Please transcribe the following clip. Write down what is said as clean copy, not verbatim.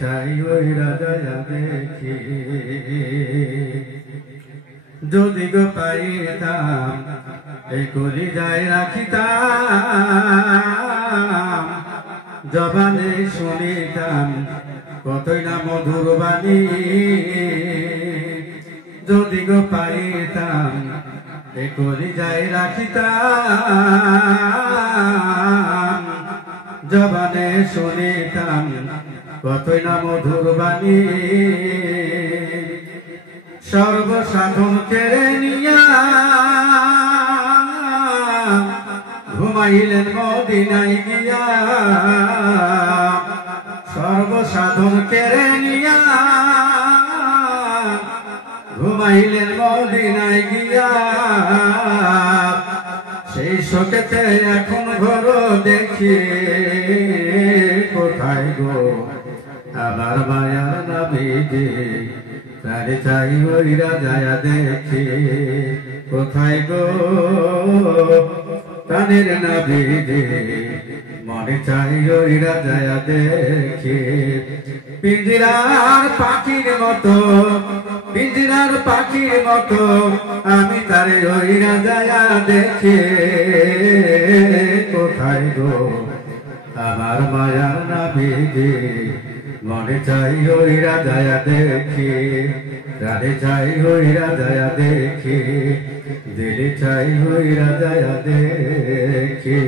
চাই ওই রাজা দেখি যদি গো পাইতাম এই কলি যাই রাখিতাম জবানে শুনিতাম কতই না মধুর বাণী যদি গো পাইতাম এই কলি যাই রাখিতাম জবানে শুনিতাম কতই না মধুর বাণী সর্বসাধন কেড়ে নিয়া ঘুমাইলেন মদিনায় গিয়া সর্বসাধন কেড়ে নিয়া ঘুমাইলেন মদিনায় গিয়া সেই শোকেতে এখন ঘর দেখি কোথায় গো আমার মায়ার নবীজি তারে চাই ওই রাজা দেখি কোথায় গো প্রাণের নবীজি মনে চাই ওই রাজা দেখি পিঞ্জিরার পাখির মতো পিঞ্জিরার পাখির মতো আমি তারে ওই রাজা দেখি কোথায় গো আমার মায়ার নবীজি মনে চাই ওই রাজা দেখি প্রাণে চাই ওই রাজা দেখি দিলে চাই ওই রাজা দেখি